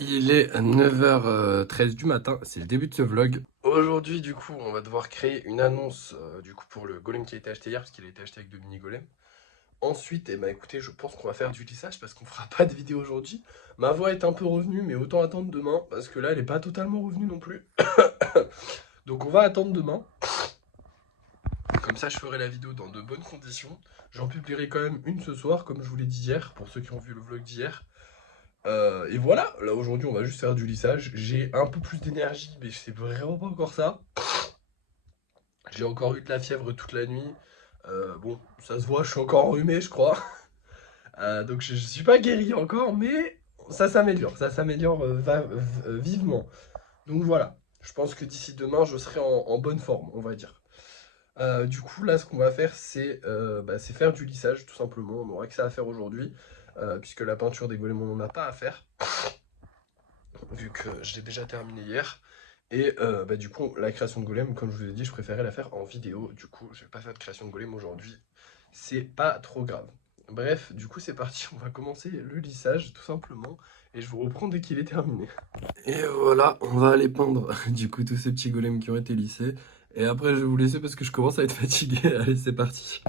Il est 9h13 du matin, c'est le début de ce vlog. Aujourd'hui, du coup, on va devoir créer une annonce du coup, pour le golem qui a été acheté hier, parce qu'il a été acheté avec 2 mini-golems. Ensuite, écoutez, je pense qu'on va faire du lissage parce qu'on fera pas de vidéo aujourd'hui. Ma voix est un peu revenue, mais autant attendre demain, parce que là, elle est pas totalement revenue non plus. Donc on va attendre demain. Comme ça, je ferai la vidéo dans de bonnes conditions. J'en publierai quand même une ce soir, comme je vous l'ai dit hier, pour ceux qui ont vu le vlog d'hier. Et voilà, là aujourd'hui on va juste faire du lissage. J'ai un peu plus d'énergie, mais je sais vraiment pas encore ça. J'ai encore eu de la fièvre toute la nuit. Bon, ça se voit, je suis encore enrhumé, je crois. Donc je suis pas guéri encore, mais ça s'améliore vivement. Donc voilà, je pense que d'ici demain je serai en bonne forme, on va dire. Du coup, là, ce qu'on va faire, c'est faire du lissage, tout simplement. On n'aura que ça à faire aujourd'hui, puisque la peinture des golems, on n'en a pas à faire, vu que je l'ai déjà terminé hier. Et du coup, la création de golem, comme je vous ai dit, je préférais la faire en vidéo. Du coup, je vais pas faire de création de golem aujourd'hui. C'est pas trop grave. Bref, du coup, c'est parti. On va commencer le lissage, tout simplement. Et je vous reprends dès qu'il est terminé. Et voilà, on va aller peindre, du coup, tous ces petits golems qui ont été lissés. Et après, je vais vous laisser parce que je commence à être fatigué. Allez, c'est parti.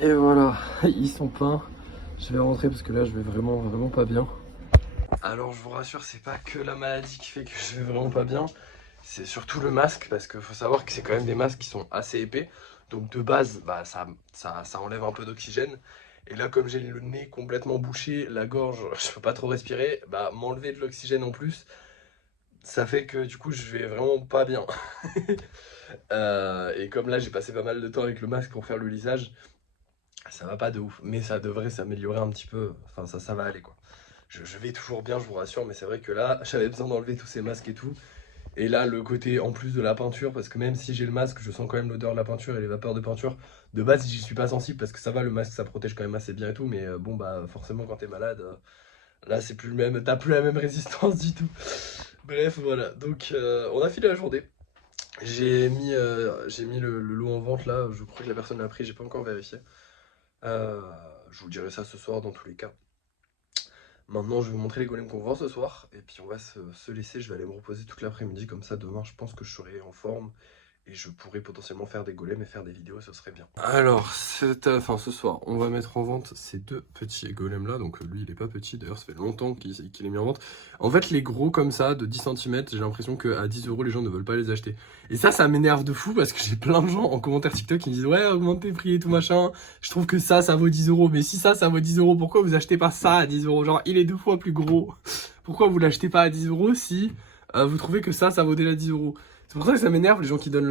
Et voilà, ils sont peints. Je vais rentrer parce que là, je vais vraiment pas bien. Alors, je vous rassure, c'est pas que la maladie qui fait que je vais vraiment pas bien. C'est surtout le masque, parce qu'il faut savoir que c'est quand même des masques qui sont assez épais. Donc de base, ça enlève un peu d'oxygène. Et là, comme j'ai le nez complètement bouché, la gorge, je peux pas trop respirer, m'enlever de l'oxygène en plus, ça fait que du coup, je vais vraiment pas bien. Et comme là, j'ai passé pas mal de temps avec le masque pour faire le lissage, ça va pas de ouf. Mais ça devrait s'améliorer un petit peu. Enfin, ça va aller quoi. Je vais toujours bien, je vous rassure, mais c'est vrai que là, j'avais besoin d'enlever tous ces masques et tout. Et là, le côté en plus de la peinture, parce que même si j'ai le masque, je sens quand même l'odeur de la peinture et les vapeurs de peinture. De base, j'y suis pas sensible parce que ça va, le masque ça protège quand même assez bien et tout. Mais bon, forcément, quand t'es malade, là, c'est plus le même, t'as plus la même résistance du tout. Bref, voilà. Donc, on a fini la journée. J'ai mis le lot en vente là. Je crois que la personne l'a pris, j'ai pas encore vérifié. Euh, je vous dirai ça ce soir dans tous les cas. Maintenant, je vais vous montrer les golems qu'on vend ce soir. Et puis, on va se laisser. Je vais aller me reposer toute l'après-midi. Comme ça, demain, je pense que je serai en forme. Et je pourrais potentiellement faire des golems et faire des vidéos. Ce serait bien. Alors, ce soir, on va mettre en vente ces deux petits golems là. Donc, lui, il est pas petit. D'ailleurs, ça fait longtemps qu'il est mis en vente. En fait, les gros comme ça, de 10 cm, j'ai l'impression qu'à 10 €, les gens ne veulent pas les acheter. Et ça m'énerve de fou parce que j'ai plein de gens en commentaire TikTok qui me disent ouais, augmente tes prix et tout machin. Je trouve que ça vaut 10 €. Mais si ça vaut 10 €, pourquoi vous achetez pas ça à 10 €? Genre, il est 2 fois plus gros. Pourquoi vous l'achetez pas à 10 € si vous trouvez que ça vaut déjà 10 €? C'est pour ça que ça m'énerve les gens qui donnent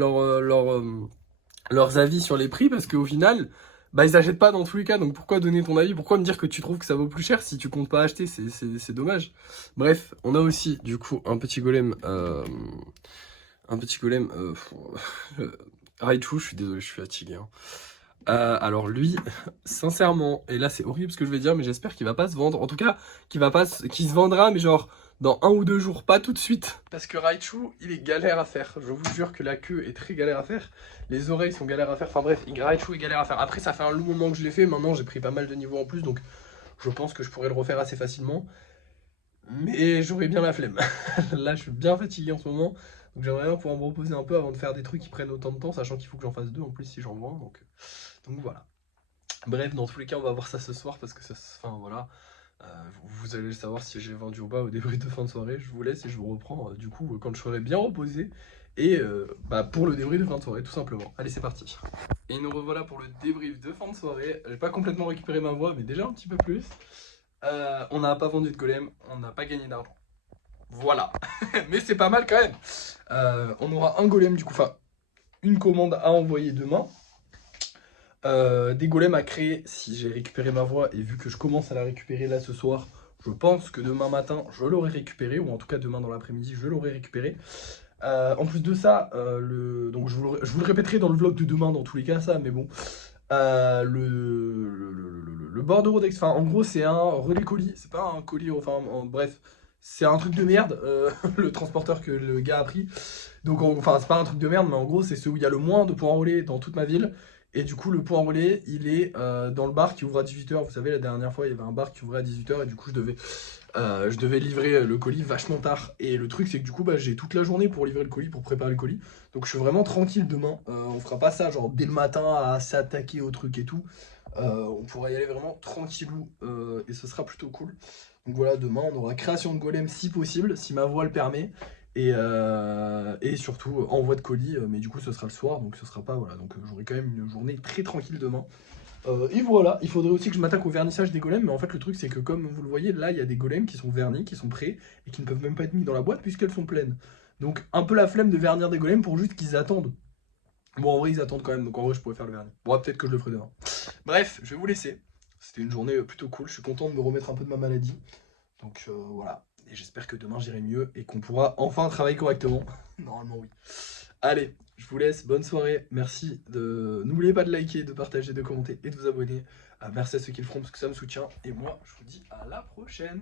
leurs avis sur les prix parce qu'au final, ils achètent pas dans tous les cas. Donc pourquoi donner ton avis? Pourquoi me dire que tu trouves que ça vaut plus cher si tu comptes pas acheter? C'est dommage. Bref, on a aussi du coup un petit golem. Raichu, je suis désolé, je suis fatigué, hein. Alors lui, sincèrement, et là c'est horrible ce que je vais dire, mais j'espère qu'il va pas se vendre. En tout cas, qu'il se vendra, mais genre dans 1 ou 2 jours, pas tout de suite. Parce que Raichu, il est galère à faire. Je vous jure que la queue est très galère à faire. Les oreilles sont galères à faire. Enfin bref, Raichu est galère à faire. Après, ça fait un long moment que je l'ai fait. Maintenant, j'ai pris pas mal de niveaux en plus, donc je pense que je pourrais le refaire assez facilement. Mais j'aurais bien la flemme. Là, je suis bien fatigué en ce moment. Donc j'aimerais bien pouvoir me reposer un peu avant de faire des trucs qui prennent autant de temps, sachant qu'il faut que j'en fasse deux en plus si j'en vends. Donc voilà. Bref, dans tous les cas, on va voir ça ce soir parce que enfin voilà. Vous allez le savoir si j'ai vendu ou pas au débrief de fin de soirée. Je vous laisse et je vous reprends du coup quand je serai bien reposé. Et pour le débrief de fin de soirée, tout simplement. Allez, c'est parti. Et nous revoilà pour le débrief de fin de soirée. J'ai pas complètement récupéré ma voix, mais déjà un petit peu plus. On n'a pas vendu de golem, on n'a pas gagné d'argent. Voilà. Mais c'est pas mal quand même. On aura un golem du coup, enfin une commande à envoyer demain. Des golems à créer si j'ai récupéré ma voix et vu que je commence à la récupérer là ce soir, je pense que demain matin je l'aurai récupéré ou en tout cas demain dans l'après-midi je l'aurai récupéré. En plus de ça, donc je vous le répéterai dans le vlog de demain dans tous les cas ça, mais bon. Le bordereau d'ex, enfin en gros c'est un relais colis, c'est pas un colis, enfin bref, c'est un truc de merde, le transporteur que le gars a pris. Donc enfin c'est pas un truc de merde, mais en gros c'est celui où il y a le moins de points relais dans toute ma ville. Et du coup le point relais il est dans le bar qui ouvre à 18 h. Vous savez la dernière fois il y avait un bar qui ouvrait à 18 h et du coup je devais Je devais livrer le colis vachement tard. Et le truc, c'est que du coup, bah, j'ai toute la journée pour livrer le colis, pour préparer le colis. Donc je suis vraiment tranquille demain. On fera pas ça, genre dès le matin à s'attaquer au truc et tout. On pourra y aller vraiment tranquillou et ce sera plutôt cool. Donc voilà, demain on aura création de golem si possible, si ma voix le permet. Et surtout envoi de colis, mais du coup ce sera le soir, donc ce sera pas. Voilà, donc j'aurai quand même une journée très tranquille demain. Et voilà, il faudrait aussi que je m'attaque au vernissage des golems, mais en fait le truc c'est que comme vous le voyez, là il y a des golems qui sont vernis, qui sont prêts, et qui ne peuvent même pas être mis dans la boîte puisqu'elles sont pleines. Donc un peu la flemme de vernir des golems pour juste qu'ils attendent. Bon en vrai ils attendent quand même, donc en vrai je pourrais faire le vernis. Bon peut-être que je le ferai demain. Bref, je vais vous laisser. C'était une journée plutôt cool, je suis content de me remettre un peu de ma maladie. Donc voilà, et j'espère que demain j'irai mieux et qu'on pourra enfin travailler correctement. Normalement oui. Allez, je vous laisse, bonne soirée, merci de... N'oubliez pas de liker, de partager, de commenter et de vous abonner. Merci à ceux qui le feront parce que ça me soutient. Et moi, je vous dis à la prochaine.